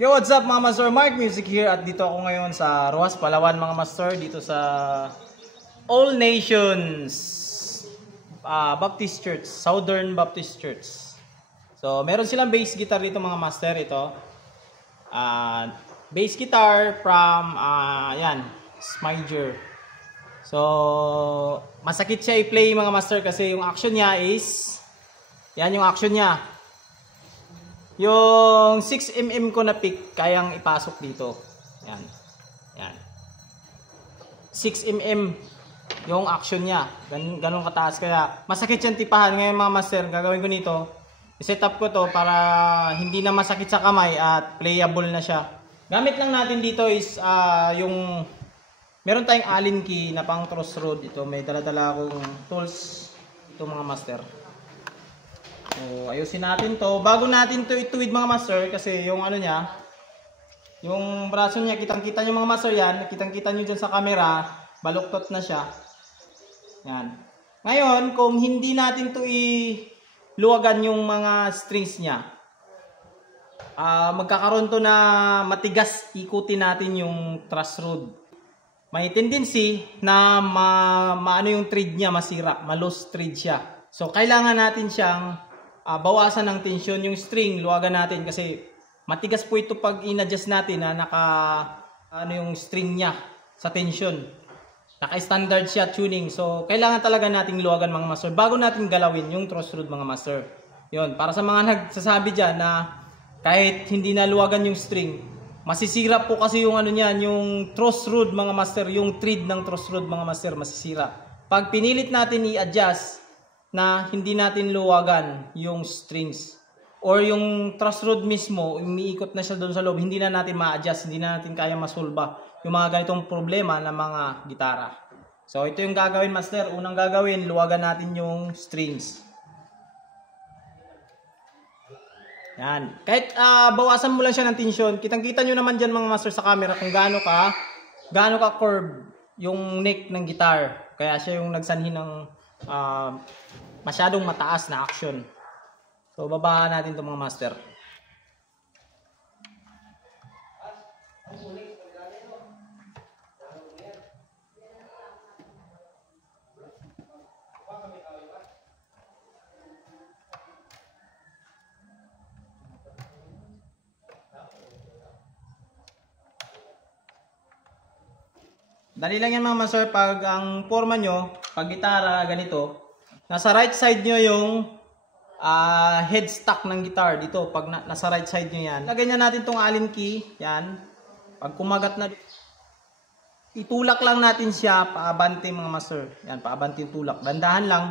Yo, what's up mga master? Mark Music here at dito ako ngayon sa Rojas, Palawan mga master, dito sa All Nations Baptist Church, Southern Baptist Church. So, meron silang bass guitar dito mga master, ito. Bass guitar from yan, Smiger. So, masakit siya i-play mga master kasi yung action niya is yan yung action niya. Yung 6mm ko na pick, kayang ipasok dito. Yan. Yan. 6mm yung action niya. Ganun kataas. Kaya masakit yung tipahan. Ngayon mga master, gagawin ko nito. I-set up ko to para hindi na masakit sa kamay at playable na siya. Gamit lang natin dito is yung meron tayong Allen key na pang crossroad. Ito may dala-dala akong tools. Ito mga master. So, ayusin natin to. Bago natin to ituwid mga master, kasi yung ano niya, yung braso niya, kitang-kita nyo mga master yan, kitang-kita nyo dyan sa camera, baluktot na siya. Yan. Ngayon, kung hindi natin to iluwagan yung mga strings niya, magkakaroon to na matigas, ikutin natin yung truss rod. May tendency na maano yung thread niya, masira, ma-loose thread siya. So, kailangan natin siyang bawasan ng tension yung string, luwagan natin kasi matigas po ito pag in-adjust natin na yung string niya sa tension. Naka-standard siya tuning. So, kailangan talaga nating luwagan mga master bago natin galawin yung truss rod mga master. Yun, para sa mga nagsasabi diyan na kahit hindi na luwagan yung string, masisira po kasi yung ano niyan, yung truss rod mga master, yung thread ng truss rod mga master masisira. Pag pinilit natin i-adjust na hindi natin luwagan yung strings or yung truss rod mismo, umiikot na siya doon sa loob, hindi na natin ma-adjust, hindi na natin kaya masolba yung mga ganitong problema ng mga gitara. So ito yung gagawin master, unang gagawin, luwagan natin yung strings. Yan. Kahit bawasan mo lang siya ng tension, kitang-kita nyo naman dyan mga master sa camera kung gaano ka curve yung neck ng guitar. Kaya siya yung nagsanhi ng masyadong mataas na action. So babaan natin itong mga master. Dali lang yan mga master, pag ang forma nyo, pag gitara ganito, nasa right side nyo yung headstock ng guitar dito. Pag nasa right side nyo yan, lagyan natin tong Allen key. Yan. Pag kumagat na, itulak lang natin siya paabante mga master. Yan, paabante yung tulak. Dandahan lang.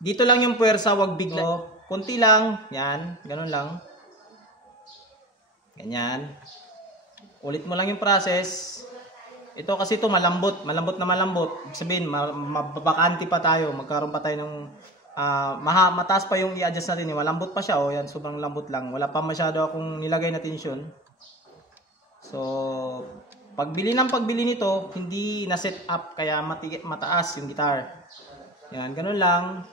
Dito lang yung puwersa, wag bigla. Kunti lang. Yan, ganun lang. Ganyan. Ulit mo lang yung process. Ito kasi ito malambot na malambot. Ibig sabihin, mababakanti pa tayo. Magkaroon pa tayo ng mataas pa yung i-adjust natin. Malambot pa siya. O yan, sobrang lambot lang. Wala pa masyado akong nilagay na tension. So, pagbili nito, hindi na set up. Kaya mataas yung guitar. Yan, ganun lang.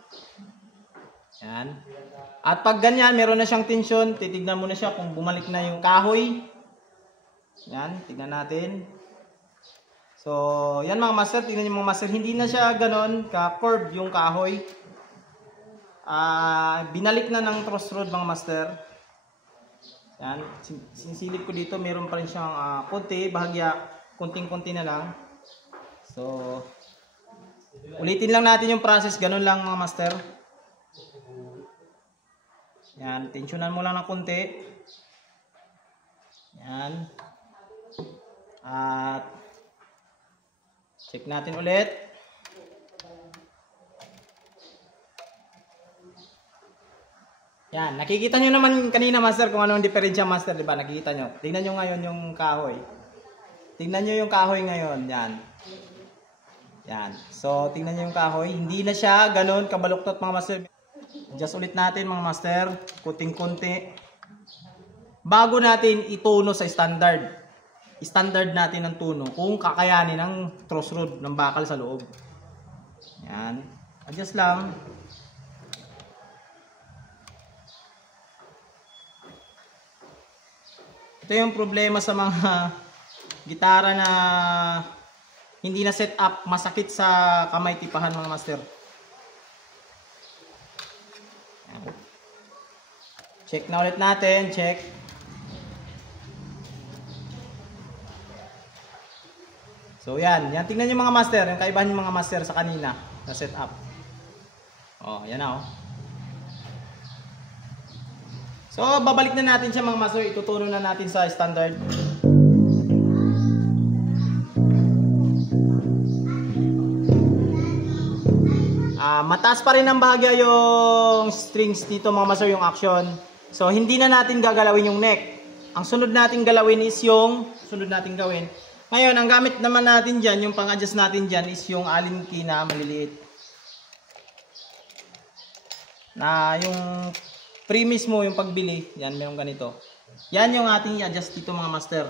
Yan. At pag ganyan, meron na siyang tension. Titignan mo na siya kung bumalik na yung kahoy. Yan, tignan natin. So, yan mga master, tingnan nyo mga master, hindi na siya ganon ka-curve yung kahoy. Binalik na ng truss rod mga master. Yan, sinisilip ko dito, meron pa rin siyang konti, bahagya, konting-konti na lang. So, ulitin lang natin yung process, ganon lang mga master. Yan, tensionan mo lang ng konti. Yan. At check natin ulit. Yan, nakikita nyo naman kanina master kung anong diferensya master, di ba? Nakikita nyo. Tingnan nyo ngayon yung kahoy. Tingnan nyo yung kahoy ngayon. Yan. Yan. So, tingnan nyo yung kahoy. Hindi na siya ganun kabaluktot mga master. Just ulit natin mga master. Kunting-kunti. Bago natin itono sa standard. Standard natin ng tuno kung kakayanin ng truss rod ng bakal sa loob. Yan. Adjust lang. Ito yung problema sa mga gitara na hindi na set up, masakit sa kamay tipahan mga master. Check na ulit natin, check. So yan, tingnan nyo mga master, yung kaibahan yung mga master sa kanina na set up. Oh, yan na oh. So babalik na natin siya mga master, itutuno na natin sa standard. Mataas pa rin ang bahagya yung strings dito mga master, yung action. So hindi na natin gagalawin yung neck. Ang sunod natin galawin is yung gawin. Ngayon, ang gamit naman natin dyan, yung pang-adjust natin dyan is yung Allen key na maliliit. Na yung free mismo, yung pagbili, yan, mayroong ganito. Yan yung ating i-adjust dito mga master.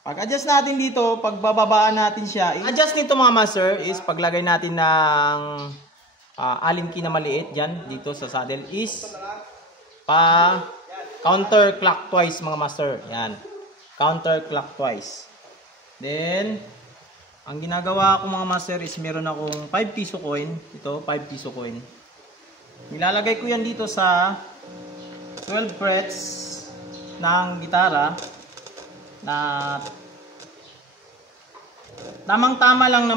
Pag-adjust natin dito, pagbababaan natin siya, i-adjust nito mga master is paglagay natin ng Allen key na maliit dyan, dito sa saddle is counterclockwise mga master. Yan. Counterclockwise. Then, ang ginagawa ko mga master is meron akong 5 piso coin. Ito, 5 piso coin. Nilalagay ko yan dito sa 12 frets ng gitara na tamang-tama lang na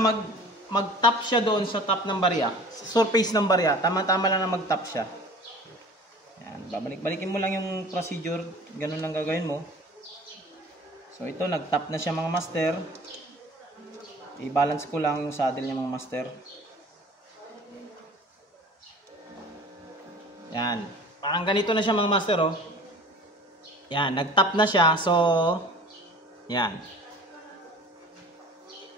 mag-tap siya doon sa top ng barya. Sa surface ng barya. Tama-tama lang na mag-tap siya. Yan. Babalik-balikin mo lang yung procedure. Ganun lang gagawin mo. So ito, nag-tap na siya mga master. I-balance ko lang yung saddle niya mga master. Yan. Parang ganito na siya mga master oh. Yan, nag-tap na siya. So, yan.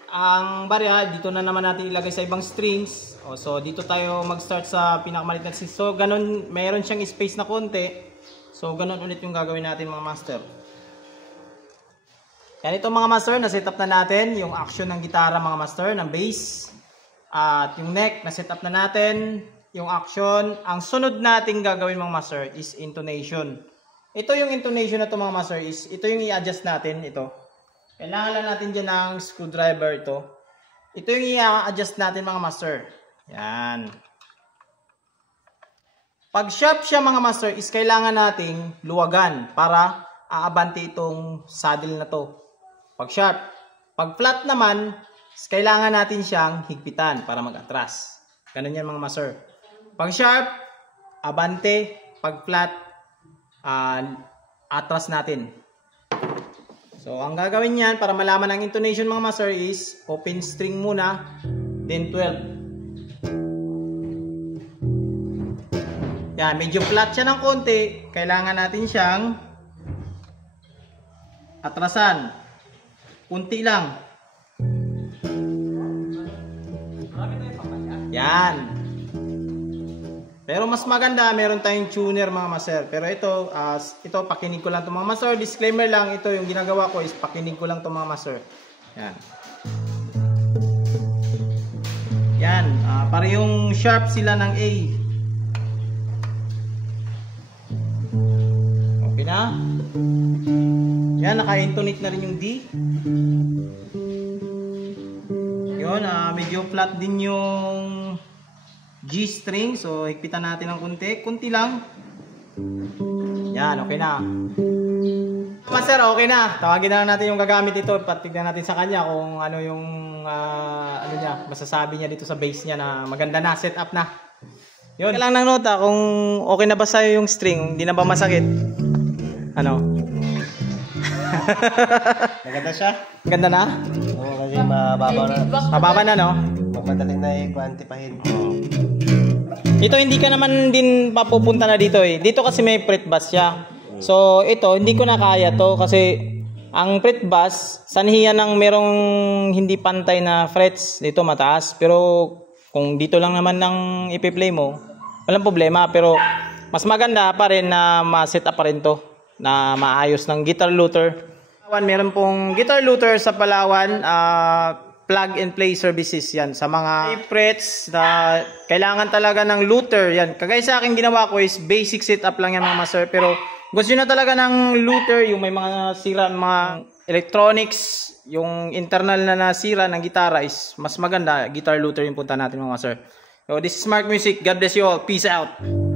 Ang barya, dito na naman natin ilagay sa ibang strings. O, so, dito tayo mag-start sa pinakamalit na strings. So, ganun, mayroon siyang space na konti. So, ganun ulit yung gagawin natin mga master. Yan ito mga master, na-set up na natin yung action ng gitara mga master, ng bass. At yung neck, na-set up na natin yung action. Ang sunod nating gagawin mga master is intonation. Ito yung intonation na ito mga master is, ito yung i-adjust natin, ito. Kailangan lang natin dyan ng screwdriver ito. Ito yung i-adjust natin mga master. Yan. Pag sharp siya mga master is kailangan nating luwagan para aabante itong saddle na to. Pag sharp. Pag flat naman, kailangan natin siyang higpitan para mag-atras. Ganun yan mga master. Pag sharp, abante. Pag flat, atras natin. So, ang gagawin yan para malaman ang intonation mga master is open string muna, then 12. Yan, medyo flat siya ng konti. Kailangan natin siyang atrasan. Kunti lang. Yan. Pero mas maganda, meron tayong tuner mga master. Pero ito, ito pakinig ko lang ito mga master. Disclaimer lang, ito yung ginagawa ko is pakinig ko lang ito mga master. Yan. Yan. Parehong sharp sila ng A. Okay na? Yan, naka-intonate na rin yung D. Yun, medyo flat din yung G string. So, higpitan natin ng kunti. Kunti lang. Yan, okay na. Master, okay na. Tawagin na natin yung gagamit ito. Patignan natin sa kanya kung ano yung ano niya, masasabi niya dito sa bass niya na maganda na, set up na. Yun. Kailangan ng nota kung okay na ba sa'yo yung string, hindi na ba masakit. Ano? Maganda siya? Ganda na? Oo, kasi mababa na. Mababa na, no? Madaling na i-quantifihin. Ito hindi ka naman din papupunta na dito eh. Dito kasi may fret bass siya. So ito, hindi ko na kaya to kasi ang fret bass, sanhiyan ng merong hindi pantay na frets. Dito mataas. Pero kung dito lang naman ng ipi-play mo, walang problema. Pero mas maganda pa rin na ma-set up pa rin to. Na maayos ng guitar looter. Meron pong guitar looter sa Palawan, plug and play services yan. Sa mga frets na kailangan talaga ng looter yan. Kagaya sa akin ginawa ko is basic setup lang yan mga master. Pero gusto nyo na talaga ng looter, yung may mga sira, mga electronics, yung internal na nasira ng gitara is mas maganda, guitar looter yung punta natin mga sir. So this is Mark Music. God bless you all. Peace out.